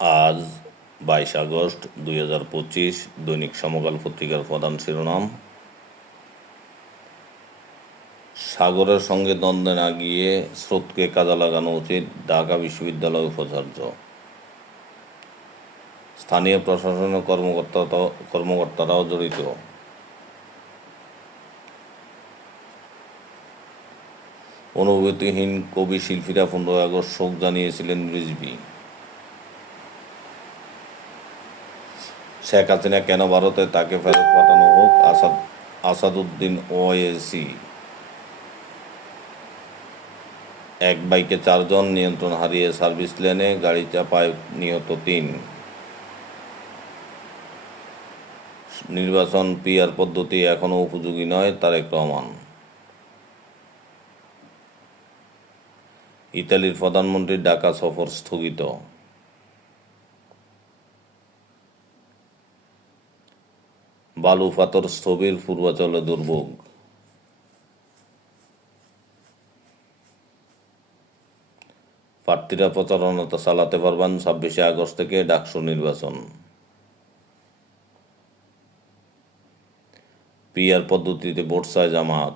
আজ বাইশ আগস্ট দুই হাজার পঁচিশ দৈনিক সমকাল পত্রিকার প্রধান শিরোনাম। সাগরের সঙ্গে দ্বন্দ্বে না গিয়ে স্রোতকে কাজে লাগানো উচিত ঢাকা বিশ্ববিদ্যালয় উপাচার্য। স্থানীয় প্রশাসনের কর্মকর্তা কর্মকর্তারাও জড়িত। অনুভূতিহীন কবি শিল্পীরা পনেরোই আগস্ট শোক জানিয়েছিলেন রিজভি শেখ হাসিনা কেন ভারতে তাকে ফেরত পাঠানো হোক? আসাদ, আসাদুদ্দিন ওয়েসি এক বাইকে চারজন নিয়ন্ত্রণ হারিয়ে সার্ভিস লেনে গাড়ি চাপায় নিহত তিন। নির্বাচন পিআর পদ্ধতি এখনও উপযোগী নয়, তারেক রহমান। ইতালির প্রধানমন্ত্রীর ঢাকা সফর স্থগিত। বালু পাথর স্থবির পূর্বাচলে দুর্ভোগ। প্রার্থীরা প্রচারণা চালাতে পারবেন ছাব্বিশে আগস্ট থেকে ডাকসু নির্বাচন। পিআর পদ্ধতিতে ভোট চায় জামাত।